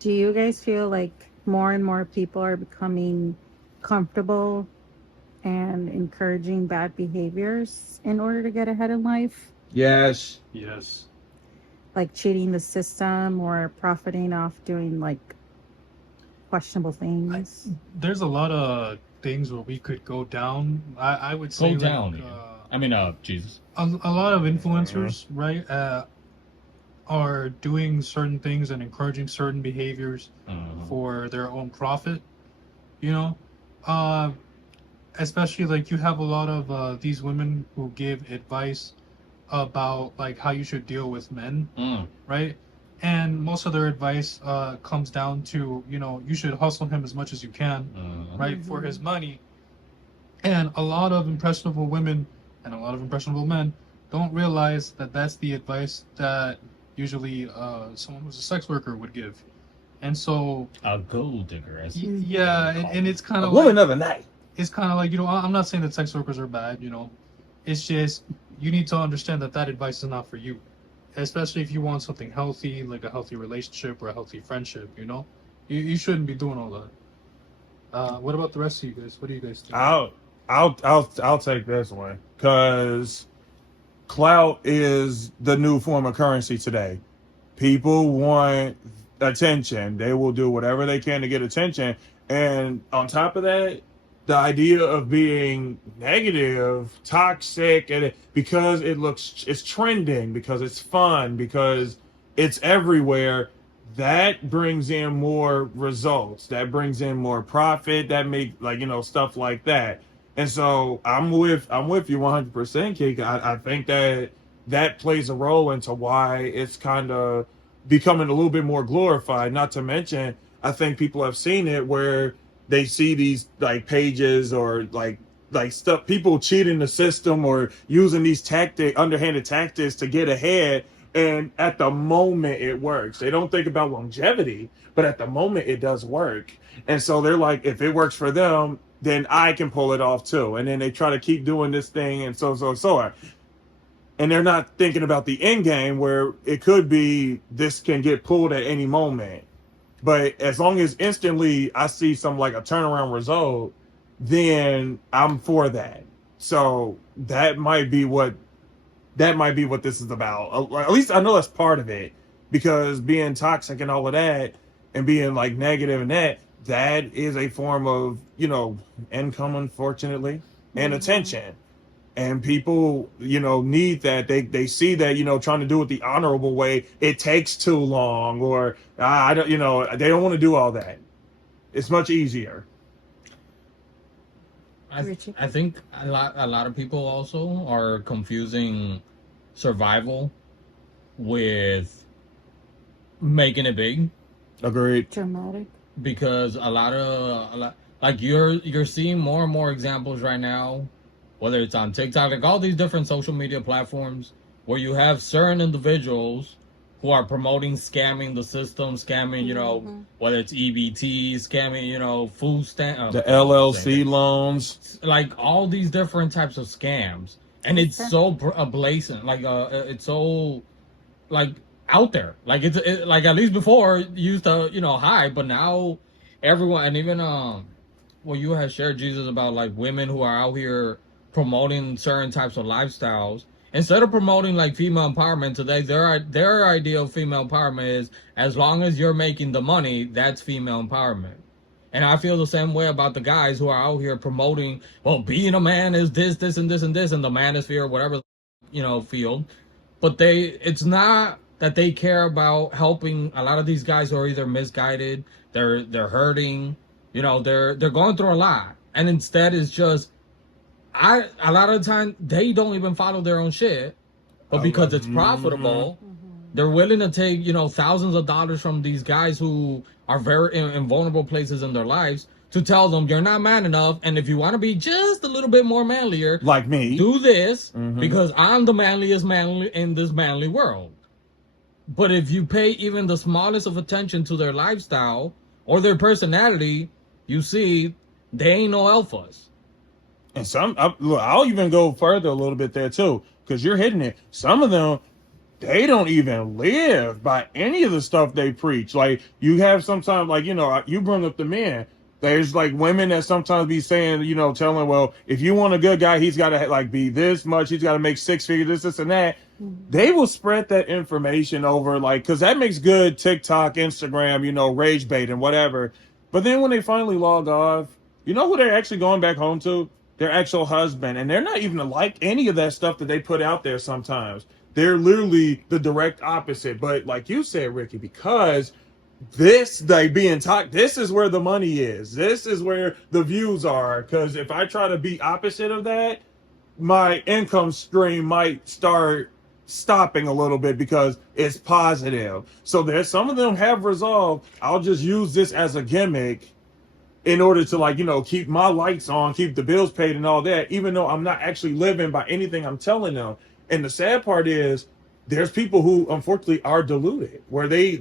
Do you guys feel like more and more people are becoming comfortable and encouraging bad behaviors in order to get ahead in life? Yes. Yes. Like cheating the system or profiting off doing like questionable I, things? there's a lot of things where we could go down. I would Go say like down even. I mean, Jesus. a lot of influencers, right, are doing certain things and encouraging certain behaviors for their own profit. You know, uh, especially like you have a lot of these women who give advice about like how you should deal with men, right? And most of their advice comes down to, you know, you should hustle him as much as you can, right, for his money. And a lot of impressionable women and a lot of impressionable men don't realize that that's the advice that usually someone who's a sex worker would give. And so, A gold digger. yeah, and it's kind A of woman like, of the night. it's kind of like, you know, I'm not saying that sex workers are bad, you know. It's just you need to understand that that advice is not for you, especially if you want something healthy, like a healthy relationship or a healthy friendship, you know. You shouldn't be doing all that. What about the rest of you guys? What do you guys think? I'll take this one because clout is the new form of currency today. People want attention. They will do whatever they can to get attention. And on top of that, the idea of being negative, toxic, and because it's trending, because it's fun, because it's everywhere, that brings in more results. That brings in more profit. That make like stuff like that. And so I'm with you 100%, Kik. I think that plays a role into why it's kind of becoming a little bit more glorified. Not to mention, I think people have seen it where they see these like pages or like stuff, people cheating the system or using these underhanded tactics to get ahead. And at the moment it works. They don't think about longevity, but at the moment it does work. And so they're like, if it works for them, then I can pull it off too. And then they try to keep doing this thing and so on. And they're not thinking about the end game where it could be this can get pulled at any moment. But as long as instantly I see some like a turnaround result, then I'm for that. So that might be what this is about. At least I know that's part of it, because being toxic and all of that, and being like negative and that is a form of income, unfortunately, and attention. And people need that. They see that trying to do it the honorable way, it takes too long, or I don't they don't want to do all that. It's much easier. I think a lot of people also are confusing survival with making it big, Agreed. Dramatic. because like you're seeing more and more examples right now, whether it's on TikTok, like all these different social media platforms, where you have certain individuals who are promoting scamming the system, scamming, whether it's EBT, scamming, food stamp, The LLC loans. like all these different types of scams, and it's so blatant, like it's so like out there, like like at least before it used to hide, but now everyone, and even well, you had shared, Jesus, about like women who are out here promoting certain types of lifestyles. Instead of promoting like female empowerment today, their idea of female empowerment is, as long as you're making the money, that's female empowerment. And I feel the same way about the guys who are out here promoting, well, being a man is this, and this, and this, and the manosphere, whatever, field. But it's not that they care about helping a lot of these guys who are either misguided, they're hurting, they're going through a lot. And instead it's just, a lot of the time they don't even follow their own shit, but because it's profitable, they're willing to take thousands of dollars from these guys who are very in vulnerable places in their lives, to tell them you're not man enough, and if you want to be just a little bit more manlier, Like me. do this, because I'm the manliest man in this manly world. But if you pay even the smallest of attention to their lifestyle or their personality, you see they ain't no alphas. And I'll even go further a little bit there too, because you're hitting it. Some of them, they don't even live by any of the stuff they preach. Like you have sometimes, like, you know, you bring up the men. There's like women that sometimes be saying, you know, telling, well, if you want a good guy, he's got to like be this much. He's got to make six figures, this, and that. They will spread that information over, like, because that makes good TikTok, Instagram, you know, rage bait and whatever. But then when they finally log off, you know who they're actually going back home to? Their actual husband. And they're not even like any of that stuff that they put out there sometimes. They're literally the direct opposite. But like you said, Ricky, because this like being talked, this is where the money is. This is where the views are. Because if I try to be opposite of that, my income stream might start stopping a little bit because it's positive. So there's some of them have resolved. I'll just use this as a gimmick in order to, like, you know, keep my lights on, keep the bills paid and all that, even though I'm not actually living by anything I'm telling them. And the sad part is there's people who unfortunately are deluded, where they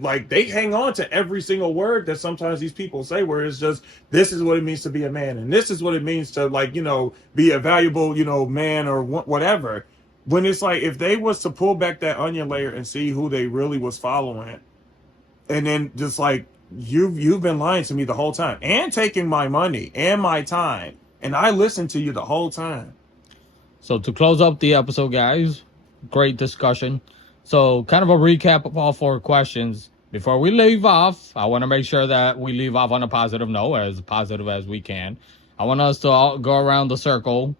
hang on to every single word that sometimes these people say, where it's just, this is what it means to be a man, and this is what it means to, like, you know, be a valuable, you know, man or whatever. When it's like, if they was to pull back that onion layer and see who they really was following, and then just like, you've been lying to me the whole time and taking my money and my time, and I listened to you the whole time. So to close up the episode, guys, great discussion. So kind of a recap of all 4 questions. Before we leave off, I want to make sure that we leave off on a positive note, as positive as we can. I want us to all go around the circle,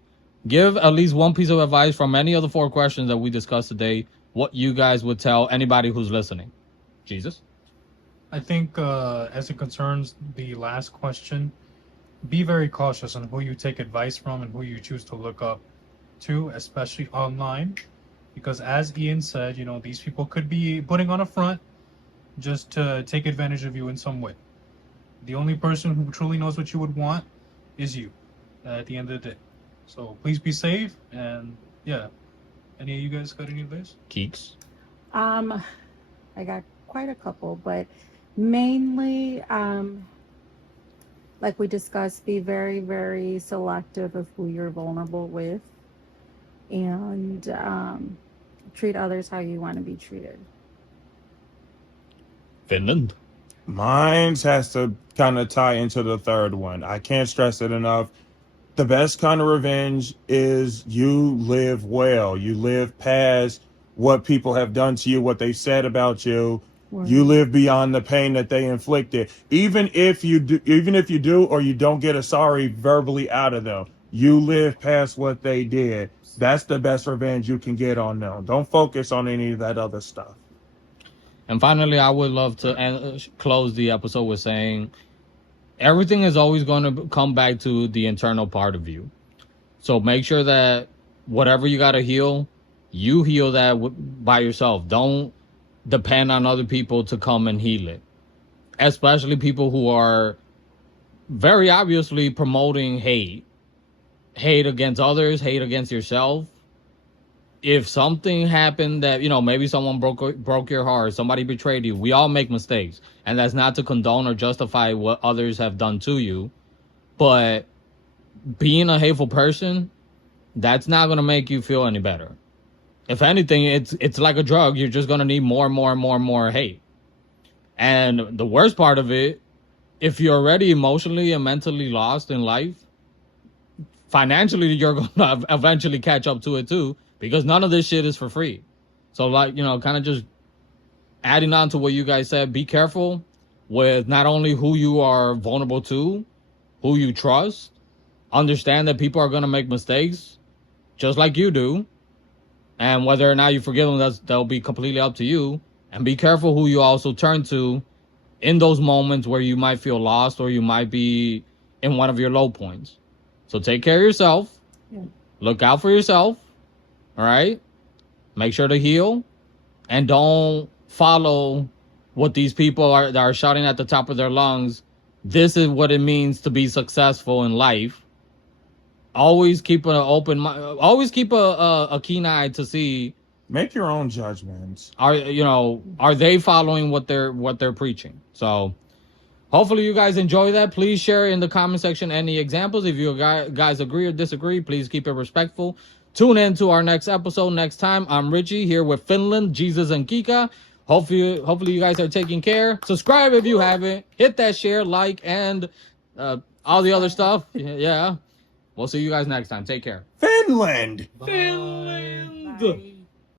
give at least one piece of advice from any of the 4 questions that we discussed today, what you guys would tell anybody who's listening. Jesus? I think as it concerns the last question, be very cautious on who you take advice from and who you choose to look up to, especially online. Because as Ian said, you know, these people could be putting on a front just to take advantage of you in some way. The only person who truly knows what you would want is you at the end of the day. So please be safe. And yeah, any of you guys got any advice? Keeks? I got quite a couple, but mainly, like we discussed, be very, very selective of who you're vulnerable with, and treat others how you want to be treated. Finland? Mine has to kind of tie into the third one. I can't stress it enough. The best kind of revenge is you live well. You live past what people have done to you, what they said about you. Right. You live beyond the pain that they inflicted. Even if you do or you don't get a sorry verbally out of them, you live past what they did. That's the best revenge you can get on them. Don't focus on any of that other stuff. And finally, I would love to close the episode with saying everything is always going to come back to the internal part of you. So make sure that whatever you got to heal, you heal that by yourself. Don't depend on other people to come and heal it. Especially people who are very obviously promoting hate. Hate against others, hate against yourself. If something happened that, you know, maybe someone broke your heart, somebody betrayed you, we all make mistakes. And that's not to condone or justify what others have done to you. But being a hateful person, that's not going to make you feel any better. If anything, it's like a drug. You're just going to need more and more and more and more hate. And the worst part of it, if you're already emotionally and mentally lost in life, financially, you're going to eventually catch up to it too, because none of this shit is for free. So, like, you know, kind of just adding on to what you guys said, be careful with not only who you are vulnerable to, who you trust. Understand that people are going to make mistakes just like you do. And whether or not you forgive them, that'll be completely up to you. And be careful who you also turn to in those moments where you might feel lost or you might be in one of your low points. So take care of yourself. Yeah. Look out for yourself. All right? Make sure to heal. And don't follow what these people that are shouting at the top of their lungs. This is what it means to be successful in life. Always keep an open mind. Always keep a keen eye to see. Make your own judgments. Are they following what they're preaching? So hopefully you guys enjoy that. Please share in the comment section any examples. If you guys agree or disagree, please keep it respectful. Tune in to our next episode next time. I'm Richie here with Finland, Jesus, and Kika. Hopefully you guys are taking care. Subscribe if you haven't. Hit that share, like, and all the other stuff. Yeah. We'll see you guys next time. Take care. Finland. Bye. Finland. Bye.